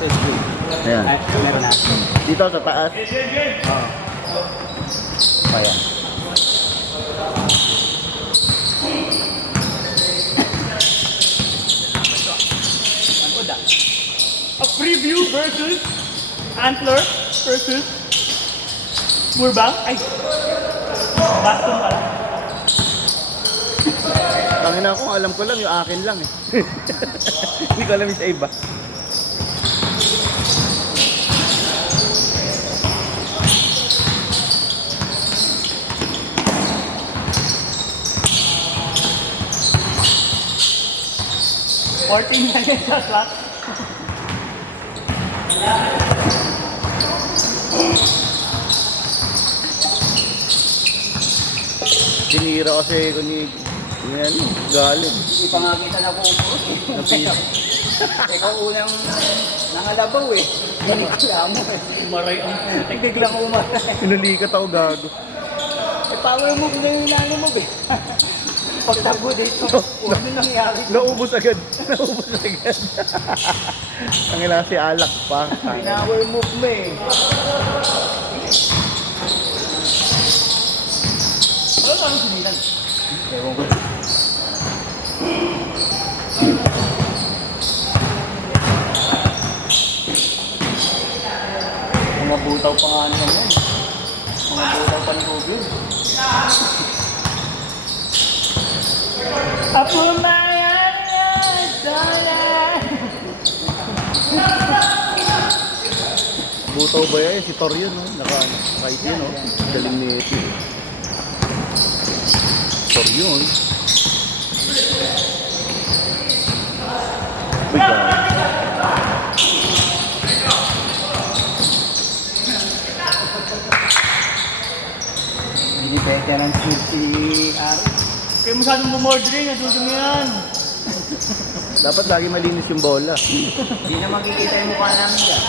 Ayan. Ay, meron na. Dito sa taas. Oo. Ayan. Ano ko da? A preview versus Antler versus Murbang. Ay! Baston pala. Tangin ako, alam ko lang yung akin lang eh. Hindi ko alam yung sa iba. Na yun sa slot. Sinira kasi ko ni yan, galing. Hindi pa nga kita na pupurot eh. Napis. Ikaw unang nangalabaw eh. Nireklamo eh. Maray ang putik. Biglang umaray. Pinulikat ako gago. Eh, power move na yung inano mo eh. Pagtago dito, ano nangyayari? Naubos agad. Naubos agad. Ang ilang si Alak pa. Power move mo eh. Ano ba ang sinilan? Ewan ko. Mga butaw pa nga naman yan. Mga butaw pa ni Kobe. Apo mayan yan, dolan. Butaw ba yan? Si Tor yun, no? Naka-right yun, no? Galing ni Eti. Tor yun. Uy, gago. Hindi pwede ng shoot si Ari. Kaya masyadong bumordering, natutong yan. Dapat lagi malinis yung bola. Hindi na makikita yung mukha namin dyan.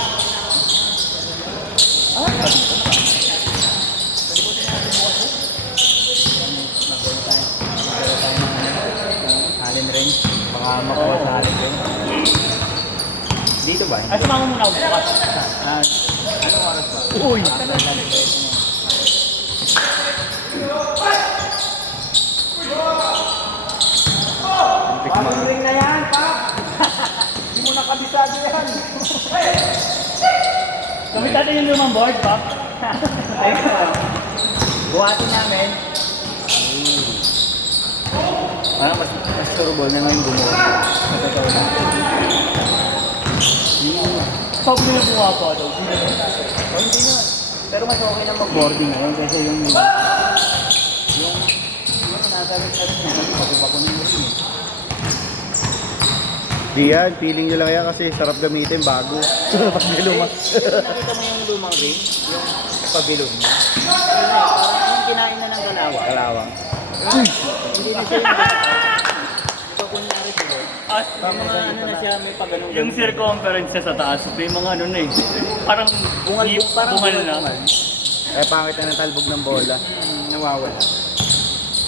Allen range. Baka makuha sa Allen range. Dito ba? Ay, sumama muna ako bukas. Anong oras ba? Uy! Pag-ring na yan, Pap! Hindi mo nakabisado yan. Gamit natin yung lumang board, Pap. Buhatin namin. Parang mas turbo na ngayon gumawa. Matatawa na. Pag mo yung buha pa daw, hindi naman. Hindi naman. Pero mas okay na mag-boarding ngayon kasi yung nagalit-galit na kasi pag-iba ng rin. Di yan, feeling nyo lang yan kasi sarap gamitin bago. Pag nilumas. Nakita mo yung lumang ring? Yung pabilon niya? Yung kinain na ng kalawang. Kalawang. Hindi na siya yung ito kunyari sila. May mga ano na siya, may pagganong. Yung circumference niya sa taas, may mga ano na eh. Parang bungal na. Eh, pangit na ng talbog ng bola. Nawawala.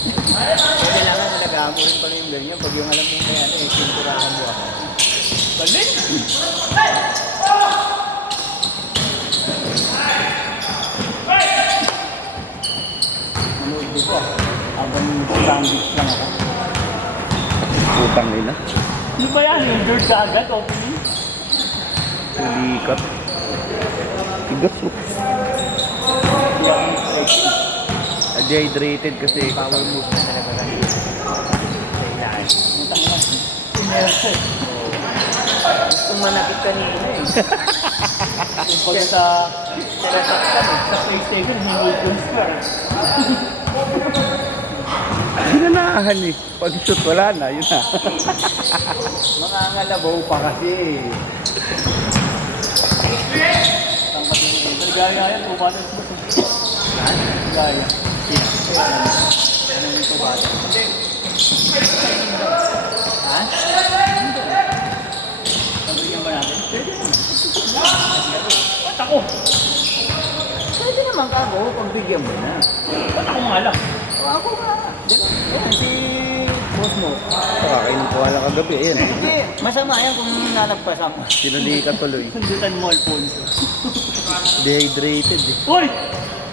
Kailangan nalagago rin pala yung ganyan. Pag yung alam mo yung kaya, sinturahan mo ako. Galing! Manood dito ah. Habang sandwich lang ako. Putang nila. Ano ba yan? Yung George agad, opening? Sulikat. Tigas mo. Dehydrated kasi. Power move na talaga lang. Kailangan. Mutang na. Inerted. Gustong manakit kanina eh. Kumbaga sa PlayStation, hindi full square. Ginanahan eh. Pag shoot wala na, yun na. Mga ngalabaw pa kasi. Gaya yan, pumanan mo. Gaya. Anong ito ba? Ha? Pabigyan ba natin? Pwede naman. Ba't ako? Pwede naman ka ako, pagbigyan mo na. Ba't ako nga lang? O ako nga. Ganun. Yan, si Boss Mo. Pakainom ko wala kagabi. Ayan. Hindi, masama yan kung nalagpasan mo. Sinuli ka tuloy. Sundutan mo, Alfonso. Dehydrated eh. Uy!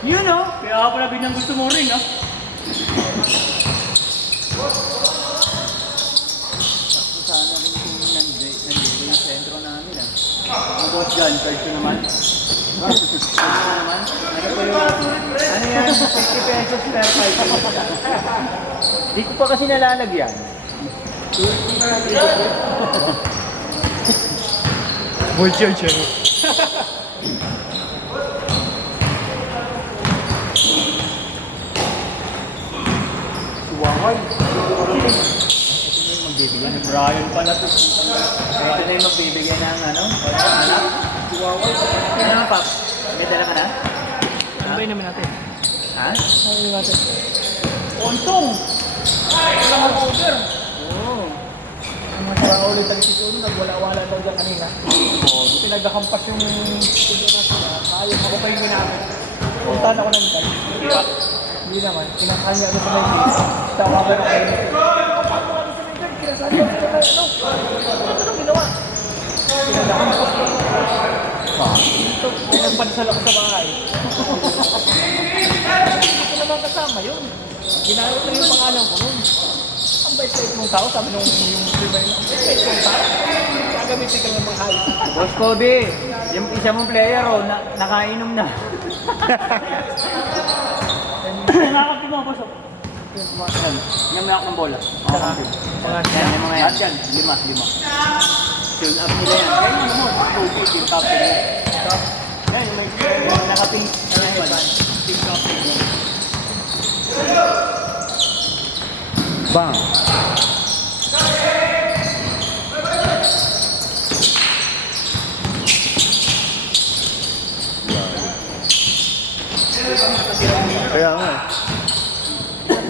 Yun oh! Kaya ako pala bilang gusto mo rin ah. Sana rin kung nandito yung sentro namin ah. Ang boss dyan, charge ko naman. Ano yan? 50 pesos per 5. Di ko pa kasi nalalagyan. Boy, charge ano? Waway. Brian pala to. Ito na yung magbibigay ng ano? Anak? Waway. Ano naman, Pap? May dala ka na? Ano ba naman natin? Ha? Ano natin? Ontong! Wala mga order. Oo. Ang masarang ulit ang situro, nagwala-wala daw dyan kanina. Oo. Pinagkakampas yung studio natin. Ayaw, ako pa yung ginamit. Puntahan ako ng tal. Diba? Hindi naman. Pinakanya ako sa may place. Tawagan ako kayo. Kinasabi ako sa may ano. Ano ginawa? Pinagkakampas ko. Ito, pinagpansal ako sa bahay. Hindi ko naman kasama yun. Ginamit ko yung pangalan ko nun. Ang bait-bait mong tao, sabi nung yung pribay na, ang bait-bait mong tao. Gagamitin ka ng mga hayop. Boss Kobe, yung isa mong player oh, nakainom na. Nakakapin mo, boss. Inom na ako ng bola. Mga Yan, yung mga yan. At yan, lima. Fill up nila yan. Kaya ano mo, tubig, yung tapos mo. Yan, yung may nakaping pink coffee. Bang! Kaya nga.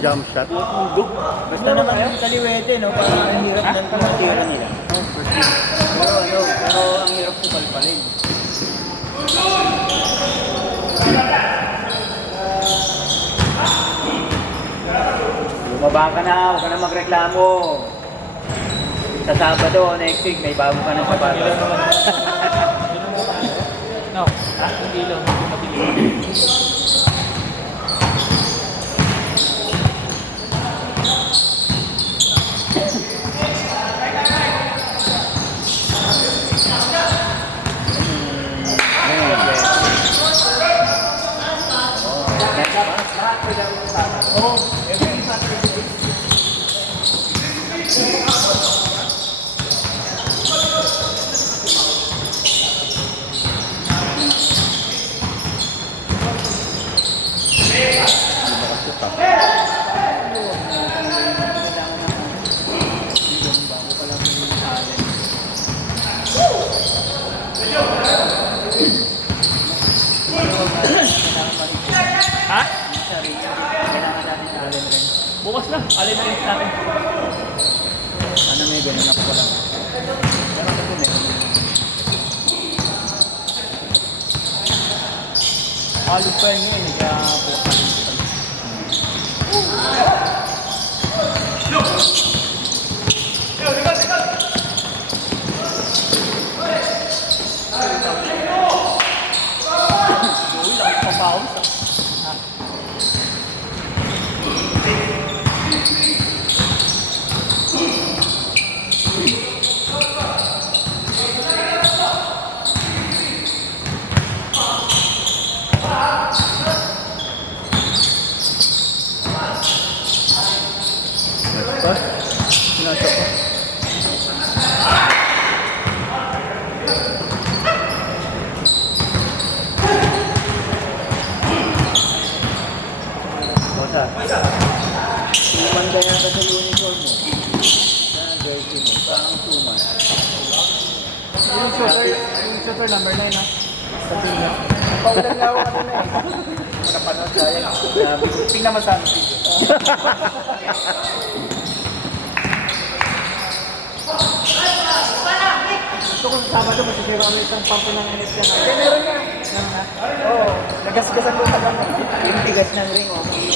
Jump shot. Basta naman yung kaliwete, no? Parang ang hirap ng tumatira nila. Pero ang hirap ko palpalin. Lumaba ka na, huwag ka na magreklamo. Sa Sabado, next week, may bago ka ng sapatos. No, hindi lang. Oh, every Saturday. Ha? Kailangan natin sa Allen rin. Bukas na, alin na rin sa akin. Sana may ganun ako ko lang. Pero kasi meron. Alig pa yun yun, kaya bukas na rin. Joey, lang papawis ah. Basta. Sinasa ko. Bosa. Tumanda yata sa uniform mo. Sa jersey mo. Parang tuman. Yung shooter number 9 ha. Sa tingin. Paulan nga ako kanina eh. Napanood tayo. Sabi ko, tingnan mo sa amin. Gusto ko sa Sabado, masisira kami isang pampo ng NS ka na. Meron nga. Oo. Nagasgasan ko sa gamot. Yung tigas ng ring, okay.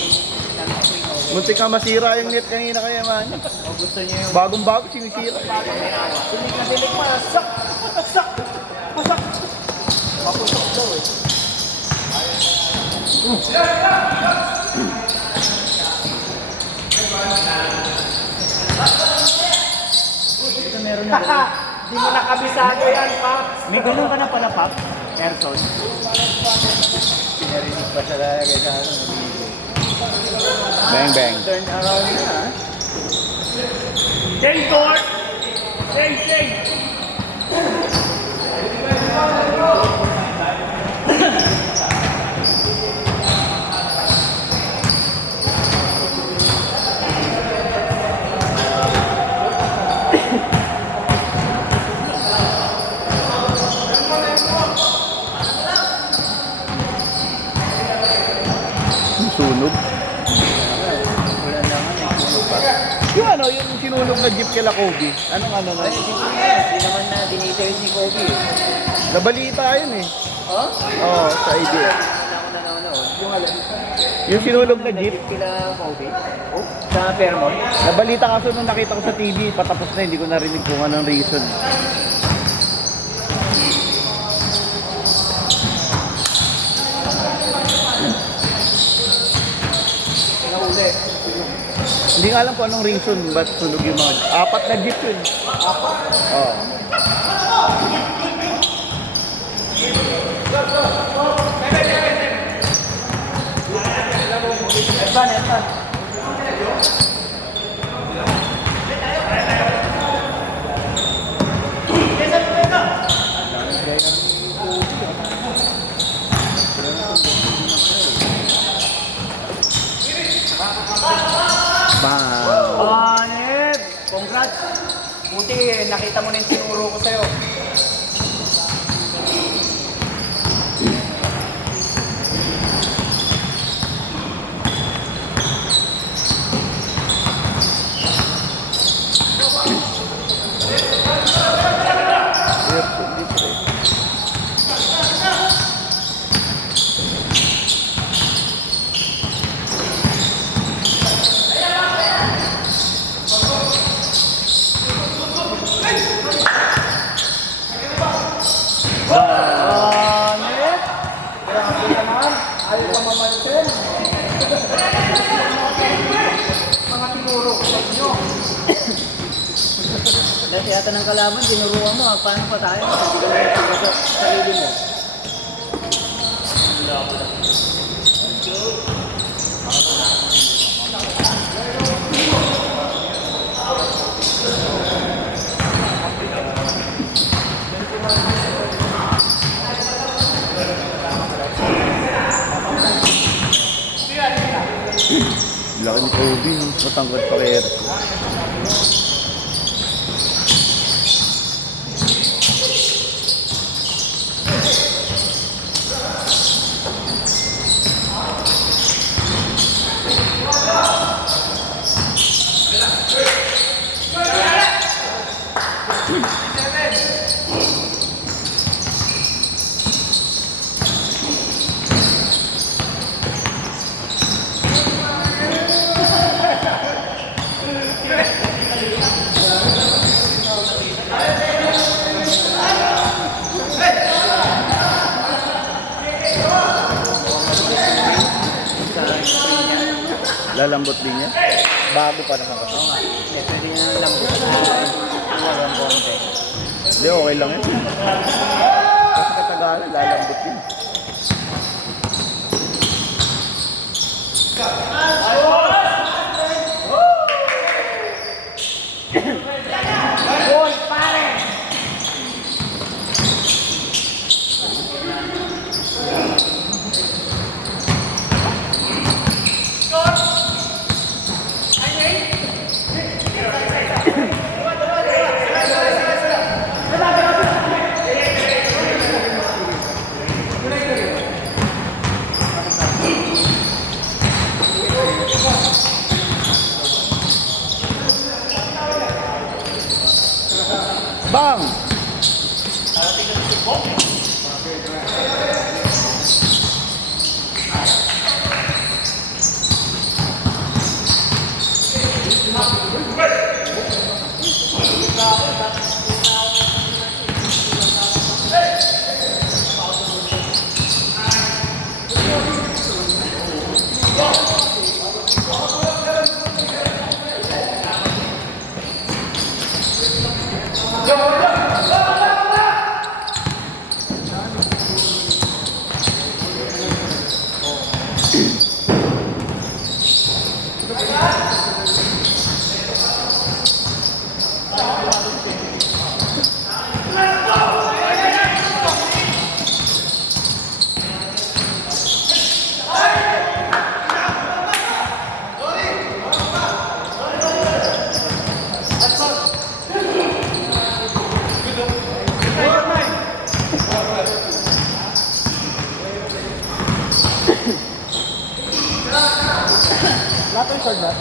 Ng ring, okay. Muntik ka masira yung net kanina kaya man. O gusto niyo yung Bagong-bago sinisira. Sinig na sinig pa. Sak! Sak! Pasak! Mapusok daw eh. ito meron na ganun. Di mo nakabisado yan, Paps. May ganun ka na pala, Pop? Airson? Pinarinig pa siya talaga sa ano. Bang, bang. Turn around na, ha? Change court! Change, change! Sunog. Wala na nga, may sunog pa. Yung ano, yung sinunog na jeep kila Kobe. Anong ano na? Ay, hindi naman na dinitail ni Kobe. Nabalita yun eh. Oh? Oo, sa idea. Wala ko nanonood. Yung alam. Yung sinunog na jeep, Kila Kobe? Oh? Sa Fairmont? nabalita kaso nung nakita ko sa TV, patapos na, hindi ko narinig kung anong reason. Pinahuli. Hindi nga alam kung anong reason ba't sunog yung mga... Apat na jeep yun. Apat. Oo. Evan, Evan. Bang! Neb! Congrats! Buti, nakita mo na yung tinuro ko sa'yo. Neb! Grabe naman. Ayaw pa mamansin. Mga tinuro ko sa inyo. Dati yata ng kalaban, tinuruan mo, paano pa tayo? Hindi ka naman sa sarili mo. Laki ni Kobe, no? Matangkad pa kaya. Lalambot din niya. Bago pa naman kasi. Oo nga. Hindi, pwede na lang lambot. Tuwag ang konti. Hindi, okay lang yun. Kasi katagalan, lalambot yun. Gol, pare! Third na.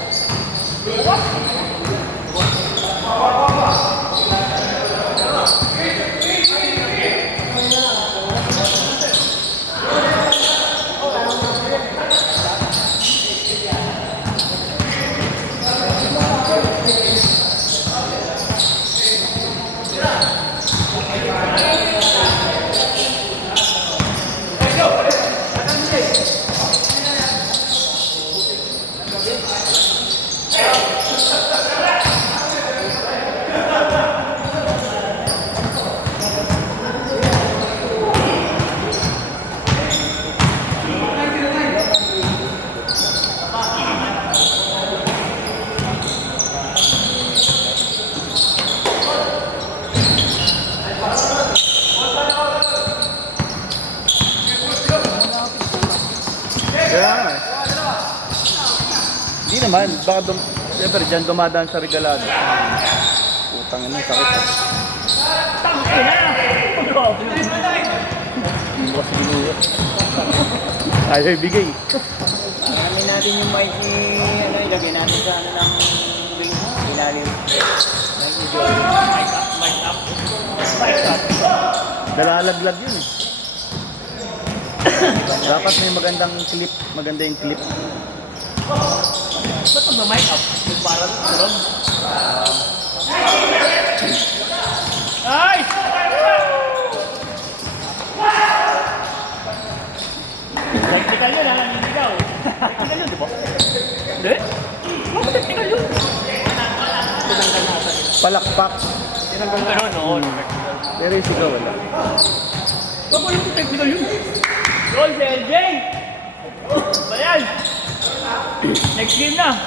Kaya nga eh. Hindi naman, baka siyempre dyan dumadaan sa regalado. Putang ina, sakit ah. Hindi mo kasi binuhat. Ayaw ibigay. Alamin natin yung mic ni, ano, ilagay natin sa ano ng ring, ilalim. Dalalaglag yun eh. Dapat may magandang clip, maganda yung clip. Ba't ang mic up? Yung parang tulog? Ay! Technical yun, ha? Naninigaw. Technical yun, di ba? Hindi? Bakit technical yun? Palakpak. Tinanggal ka nun, oo. Pero yung sigaw wala. Bakit yung technical yun? Yun, si LJ! Ba yan? Next game na!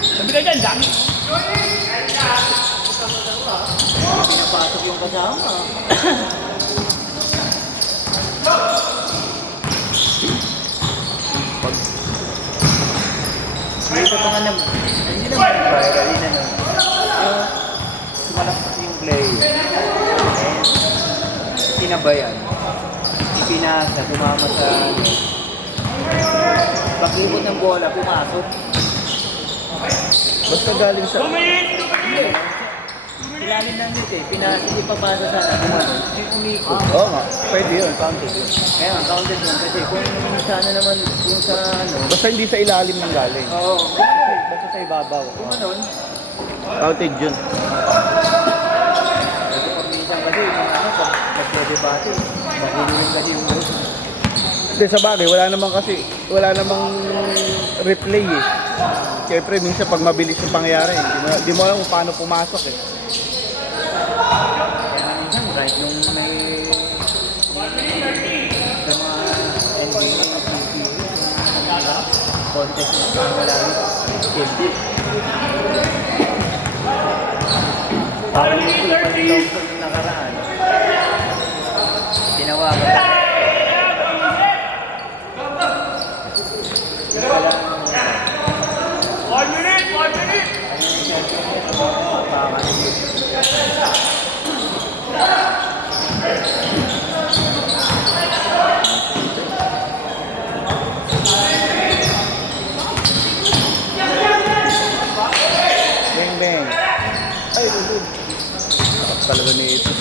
Sabi ka dyan, dami! Pinapasok yung kasama. Hindi pa nga naman, hindi naman viral, hindi naman. Malakas yung play. And tinabayan. Ipinasa, tumama sa pag-ibot ng bola, pumasok. Basta galing sa... Ilalim ng net eh, hindi papasa sana, gumano. Umikot. Oo nga, pwede yun, counted yun. Kaya nga, counted yun kasi kung sana naman, kung sa ano. Basta hindi sa ilalim ng galing. Oo, Basta sa ibabaw. gumanon. Counted yun. Kasi pag minsan kasi, yung ano, pag nagdedebate, maguguling kasi yung boss. Hindi, sa bagay, wala namang replay eh. Siyempre, minsan pag mabilis yung pangyayari, di mo alam kung paano pumasok eh. Kaya minsan, kahit nung may sa mga NBA, contest na pangwala rin, hindi. Parang yung Fulton Thompson yung nakaraan. Tinawagan. Yung pala, 1 minute! 1 minute! Bang bang. Ay, lulod. Sakit talaga nito.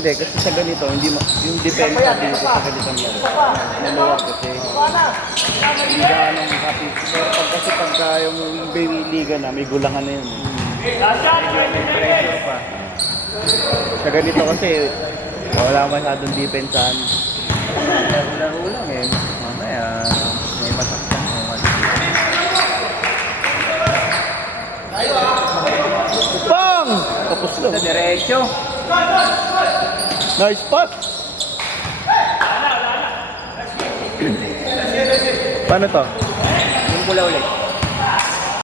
Hindi, kasi sa ganito, yung depensa dito sa ganitong laro. Maluwag kasi hindi gaano makapit. Pero pagka yung liga na, may gulangan na yun. May pressure pa. Sa ganito kasi, wala masyadong depensahan. Laro lang eh. Mamaya, may masaktan. Bang! Tapos lang. Sa diretso. Nice spot! Paano to? Yung pula ulit.